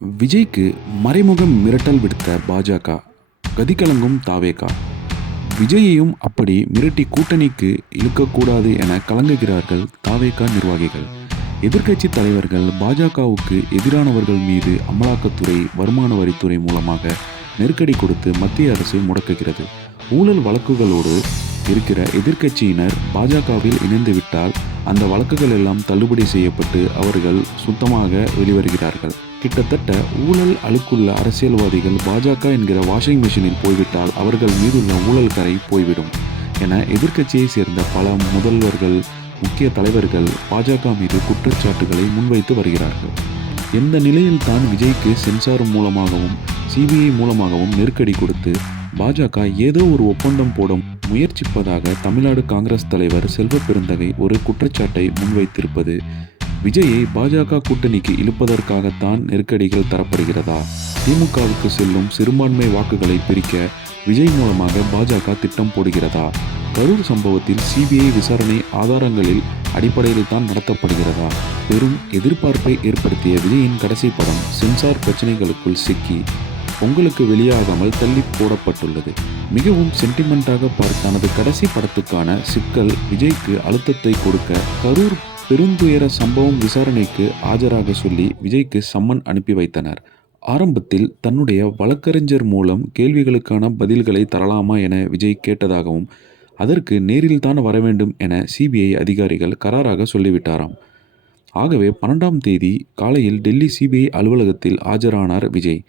விஜய்க்கு மறைமுக மிரட்டல் விடுத்த பாஜக, கதிகலங்கும் தாவேகா. விஜயையும் அப்படி மிரட்டி கூட்டணிக்கு இழுக்கக்கூடாது என கலங்குகிறார்கள் தாவேகா நிர்வாகிகள். எதிர்க்கட்சி தலைவர்கள் பாஜகவுக்கு எதிரானவர்கள் மீது அமலாக்கத்துறை, வருமான வரித்துறை மூலமாக நெருக்கடி கொடுத்து மத்திய அரசு முடக்குகிறது. ஊழல் வழக்குகளோடு இருக்கிற எதிர்க்கட்சியினர் பாஜகவில் இணைந்துவிட்டால் அந்த வழக்குகள் எல்லாம் தள்ளுபடி செய்யப்பட்டு அவர்கள் சுத்தமாக வெளிவருகிறார்கள். கிட்டத்தட்ட ஊழல் அழுக்குள்ள அரசியல்வாதிகள் பாஜக என்கிற வாஷிங் மிஷினில் போய்விட்டால் அவர்கள் மீதுள்ள ஊழல் கரை போய்விடும் என எதிர்க்கட்சியை சேர்ந்த பல முதல்வர்கள், முக்கிய தலைவர்கள் பாஜக மீது குற்றச்சாட்டுகளை முன்வைத்து வருகிறார்கள். எந்த நிலையில் தான் விஜய்க்கு சென்சார் மூலமாகவும் சிபிஐ மூலமாகவும் நெருக்கடி கொடுத்து பாஜக ஏதோ ஒரு ஒப்பந்தம் போட முயற்சிப்பதாக தமிழ்நாடு காங்கிரஸ் தலைவர் செல்வ பெருந்தகை ஒரு குற்றச்சாட்டை முன்வைத்திருப்பது விஜயை பாஜக கூட்டணிக்கு இழுப்பதற்காகத்தான் நெருக்கடிகள் தரப்படுகிறதா? திமுகவுக்கு செல்லும் சிறுபான்மை வாக்குகளை பிரிக்க விஜய் மூலமாக பாஜக திட்டம் போடுகிறதா? கரூர் சம்பவத்தில் சிபிஐ விசாரணை ஆதாரங்களில் அடிப்படையில் தான் நடத்தப்படுகிறதா? பெரும் எதிர்பார்ப்பை ஏற்படுத்திய விஜயின் கடைசி படம் சென்சார் பிரச்சனைகளுக்குள் சிக்கி பொங்கலுக்கு வெளியாகாமல் தள்ளி போடப்பட்டுள்ளது. மிகவும் சென்டிமெண்டாக தனது கடைசி படத்துக்கான சிக்கல் விஜய்க்கு அழுத்தத்தை கொடுக்க கரூர் பெருந்துயர சம்பவம் விசாரணைக்கு ஆஜராக சொல்லி விஜய்க்கு சம்மன் அனுப்பி வைத்தனர். ஆரம்பத்தில் தன்னுடைய வழக்கறிஞர் மூலம் கேள்விகளுக்கான பதில்களை தரலாமா என விஜய் கேட்டதாகவும் அதற்கு நேரில்தான் வர வேண்டும் என சிபிஐ அதிகாரிகள் கராராக சொல்லிவிட்டாராம். ஆகவே 12ஆம் தேதி காலையில் டெல்லி சிபிஐ அலுவலகத்தில் ஆஜரானார் விஜய்.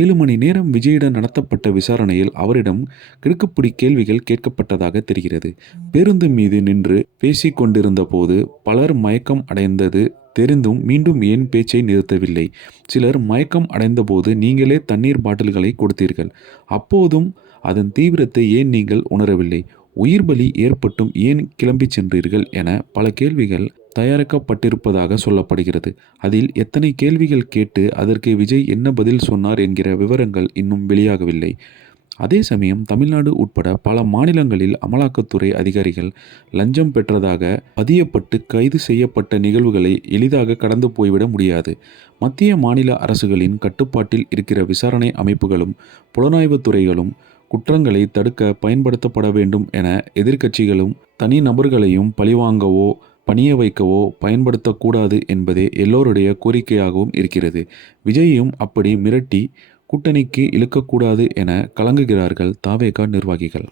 7 மணி நேரம் விஜயிடம் நடத்தப்பட்ட விசாரணையில் அவரிடம் கிடுக்குப்பிடி கேள்விகள் கேட்கப்பட்டதாக தெரிகிறது. பேருந்து மீது நின்று பேசிக் கொண்டிருந்த போது பலர் மயக்கம் அடைந்தது தெரிந்தும் மீண்டும் ஏன் பேச்சை நிறுத்தவில்லை? சிலர் மயக்கம் அடைந்தபோது நீங்களே தண்ணீர் பாட்டில்களை கொடுத்தீர்கள். அப்போதும் அதன் தீவிரத்தை ஏன் நீங்கள் உணரவில்லை? உயிர் பலி ஏற்பட்டும் ஏன் கிளம்பி சென்றீர்கள் என பல கேள்விகள் தயாரிக்கப்பட்டிருப்பதாக சொல்லப்படுகிறது. அதில் எத்தனை கேள்விகள் கேட்டு அதற்கு விஜய் என்ன பதில் சொன்னார் என்கிற விவரங்கள் இன்னும் வெளியாகவில்லை. அதே சமயம் தமிழ்நாடு உட்பட பல மாநிலங்களில் அமலாக்கத்துறை அதிகாரிகள் லஞ்சம் பெற்றதாக பதியப்பட்டு கைது செய்யப்பட்ட நிகழ்வுகளை எளிதாக கடந்து போய்விட முடியாது. மத்திய மாநில அரசுகளின் கட்டுப்பாட்டில் இருக்கிற விசாரணை அமைப்புகளும் புலனாய்வு துறைகளும் குற்றங்களை தடுக்க பயன்படுத்தப்பட வேண்டும் என எதிர்க்கட்சிகளும் தனி நபர்களையும் பழிவாங்கவோ பணிய வைக்கவோ பயன்படுத்தக்கூடாது என்பதே எல்லோருடைய கோரிக்கையாகவும் இருக்கிறது. விஜயையும் அப்படி மிரட்டி கூட்டணிக்கு இழுக்கக்கூடாது என கலங்குகிறார்கள் தாவேகா நிர்வாகிகள்.